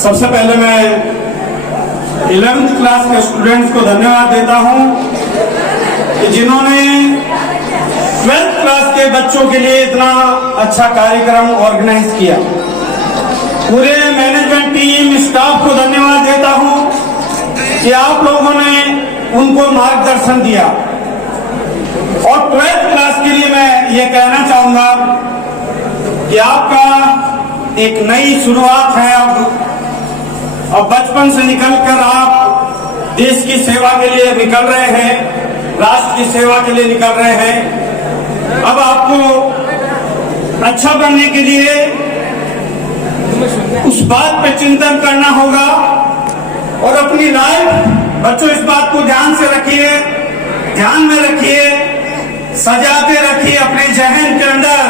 सबसे पहले मैं 11th क्लास के स्टूडेंट्स को धन्यवाद देता हूं कि जिन्होंने 12th क्लास के बच्चों के लिए इतना अच्छा कार्यक्रम ऑर्गेनाइज किया। पूरे मैनेजमेंट टीम स्टाफ को धन्यवाद देता हूं कि आप लोगों ने उनको मार्गदर्शन दिया। और 12th क्लास के लिए मैं ये कहना चाहूंगा कि आपका एक नई शुरुआत है। अब बचपन से निकलकर आप देश की सेवा के लिए निकल रहे हैं, राष्ट्र की सेवा के लिए निकल रहे हैं। अब आपको अच्छा बनने के लिए उस बात पे चिंतन करना होगा और अपनी लाइफ, बच्चों इस बात को ध्यान से रखिए, ध्यान में रखिए, सजाते रखिए अपने जहन के अंदर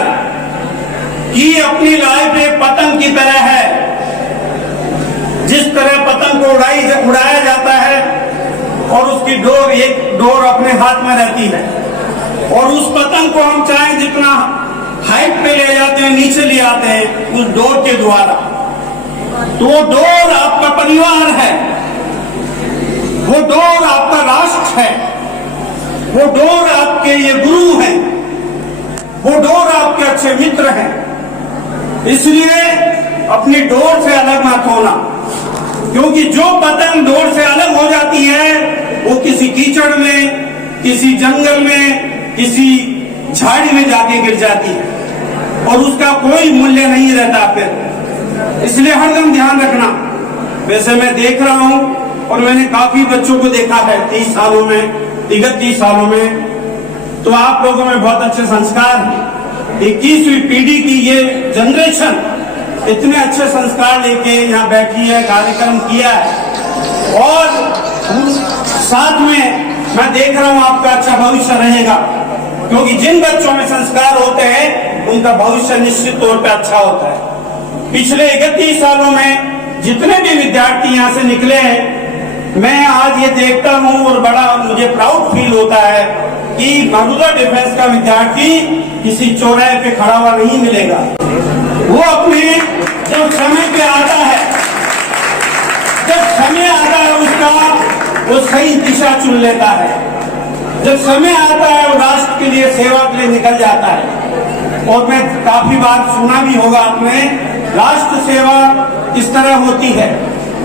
कि अपनी लाइफ एक पतंग की तरह है। जिस तरह पतंग को उड़ाया जाता है और उसकी डोर, एक डोर अपने हाथ में रहती है और उस पतंग को हम चाहे जितना हाइट पे ले जाते हैं, नीचे ले आते हैं उस डोर के द्वारा। तो वो डोर आपका परिवार है, वो डोर आपका राष्ट्र है, वो डोर आपके ये गुरु हैं, वो डोर आपके अच्छे मित्र हैं। इसलिए अपनी डोर से अलग मत होना, क्योंकि जो पतंग डोर से अलग हो जाती है वो किसी कीचड़ में, किसी जंगल में, किसी झाड़ी में जाके गिर जाती है और उसका कोई मूल्य नहीं रहता फिर। इसलिए हरदम ध्यान रखना। वैसे मैं देख रहा हूं और मैंने काफी बच्चों को देखा है 30 सालों में, विगत 30 सालों में, तो आप लोगों में बहुत अच्छे संस्कार हैं। 21वीं पीढ़ी की ये जनरेशन इतने अच्छे संस्कार लेके यहाँ बैठी है, कार्यक्रम किया है और साथ में मैं देख रहा हूँ आपका अच्छा भविष्य रहेगा, क्योंकि जिन बच्चों में संस्कार होते हैं उनका भविष्य निश्चित तौर पे अच्छा होता है। पिछले 31 सालों में जितने भी विद्यार्थी यहाँ से निकले हैं, मैं आज ये देखता हूँ और बड़ा मुझे प्राउड फील होता है कि मौजूदा डिफेंस का विद्यार्थी किसी चौराहे पे खड़ा हुआ नहीं मिलेगा। वो अपने जब समय पे आता है, जब समय आता है उसका, वो सही दिशा चुन लेता है। जब समय आता है वो राष्ट्र के लिए, सेवा के लिए निकल जाता है। और मैं काफी बार सुना भी होगा आपने, राष्ट्र सेवा किस तरह होती है।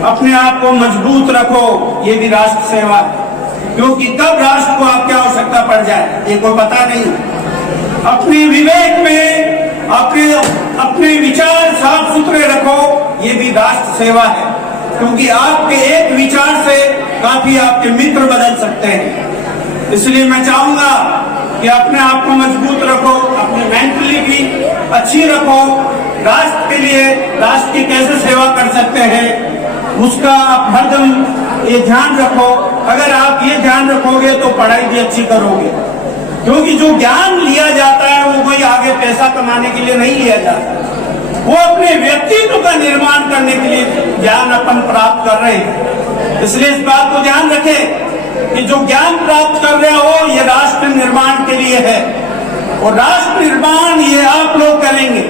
अपने आप को मजबूत रखो, ये भी राष्ट्र सेवा है, क्योंकि कब राष्ट्र को आपकी आवश्यकता पड़ जाए ये कोई पता नहीं। अपने विवेक में अपने विचार साफ सुथरे रखो, ये भी राष्ट्र सेवा है, क्योंकि आपके एक विचार से काफी आपके मित्र बदल सकते हैं। इसलिए मैं चाहूंगा कि अपने आप को मजबूत रखो, अपनी मेंटलिटी अच्छी रखो, राष्ट्र के लिए, राष्ट्र की कैसे सेवा कर सकते हैं उसका आप हरदम ये ध्यान रखो। अगर आप ये ध्यान रखोगे तो पढ़ाई भी अच्छी करोगे, क्योंकि जो ज्ञान लिया जाता है वो कोई आगे पैसा कमाने के लिए नहीं लिया जाता, वो अपने व्यक्तित्व का निर्माण करने के लिए ज्ञान अपन प्राप्त कर रहे हैं। इसलिए इस बात को ध्यान रखें कि जो ज्ञान प्राप्त कर रहे हो ये राष्ट्र निर्माण के लिए है और राष्ट्र निर्माण ये आप लोग करेंगे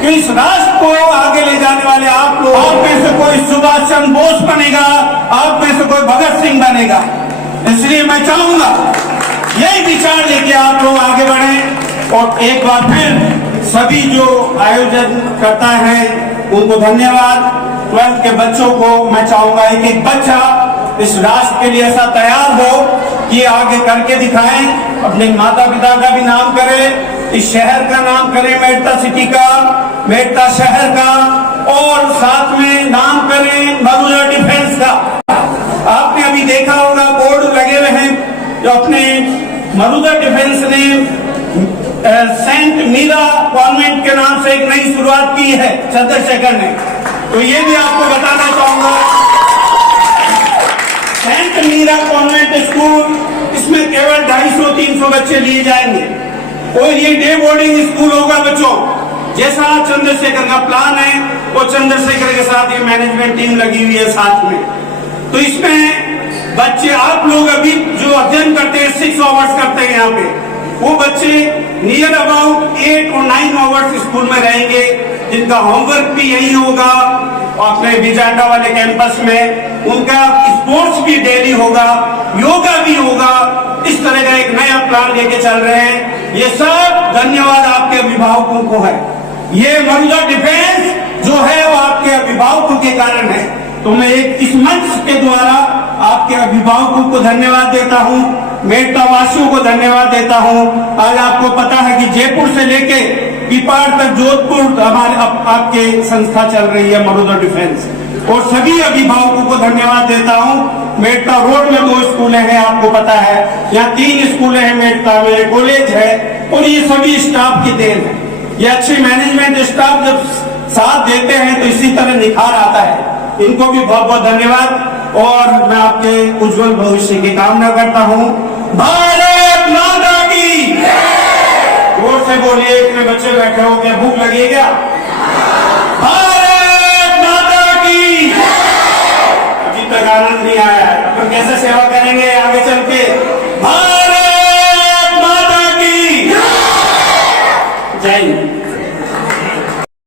कि इस राष्ट्र को आगे ले जाने वाले आप लोग। आप में से कोई सुभाष चंद्र बोस बनेगा, आप में से कोई भगत सिंह बनेगा। इसलिए मैं चाहूंगा यही विचार लेके आप लोग आगे बढ़े। और एक बार फिर सभी जो आयोजन करता है उनको धन्यवाद। 12th के बच्चों को मैं चाहूंगा एक एक बच्चा इस राष्ट्र के लिए ऐसा तैयार हो कि आगे करके दिखाएं, अपने माता पिता का भी नाम करें, इस शहर का नाम करें, मेड़ता सिटी का, मेड़ता शहर का, और साथ में नाम करें मौजूदा डिफेंस का। आपने अभी देखा होगा बोर्ड लगे हुए हैं जो अपने मौजूदा डिफेंस ने सेंट मीरा कॉन्वेंट के नाम से एक नई शुरुआत की है चंद्रशेखर ने, तो ये भी आपको बताना चाहूंगा। सेंट मीरा कॉन्वेंट स्कूल, इसमें केवल 250-300 बच्चे लिए जाएंगे और ये डे बोर्डिंग स्कूल होगा बच्चों। जैसा चंद्रशेखर का प्लान है वो चंद्रशेखर के साथ ये मैनेजमेंट टीम लगी हुई है साथ में। तो इसमें बच्चे, आप लोग अभी जो अध्ययन करते हैं 6 आवर्स करते हैं यहाँ पे, वो बच्चे नियर अबाउट 8 और 9 आवर्स स्कूल में रहेंगे, जिनका होमवर्क भी यही होगा अपने बिजांडा वाले कैंपस में उनका स्पोर्ट्स भी डेली होगा, योगा भी होगा। इस तरह का एक नया प्लान लेके चल रहे हैं। ये सब धन्यवाद आपके अभिभावकों को है। ये मरुदा डिफेंस जो है वो आपके अभिभावकों के कारण है। तो मैं इस मंच के द्वारा आपके अभिभावकों को धन्यवाद देता हूँ, मेड़ता वासियों को धन्यवाद देता हूँ। आज आपको पता है कि जयपुर से लेके पिपाड़ तक जोधपुर हमारे आपके संस्था चल रही है मरुदा डिफेंस, और सभी अभिभावकों को धन्यवाद देता हूँ। मेड़ता रोड में 2 स्कूलें हैं, आपको पता है, यहाँ 3 स्कूलें हैं मेड़ता में, कॉलेज है, और ये सभी स्टाफ की देन है। ये अच्छी मैनेजमेंट स्टाफ जब साथ देते हैं तो इसी तरह निखार आता है। इनको भी बहुत बहुत धन्यवाद, और मैं आपके उज्जवल भविष्य की कामना करता हूँ। भारत माता की जोर से बोलिए, इतने बच्चे बैठे हो, क्या भूख लगी है क्या? भारत माता की। अभी तक आनंद नहीं आया है, अपन कैसे सेवा करेंगे आगे चल के? भारत माता की जय हिंद।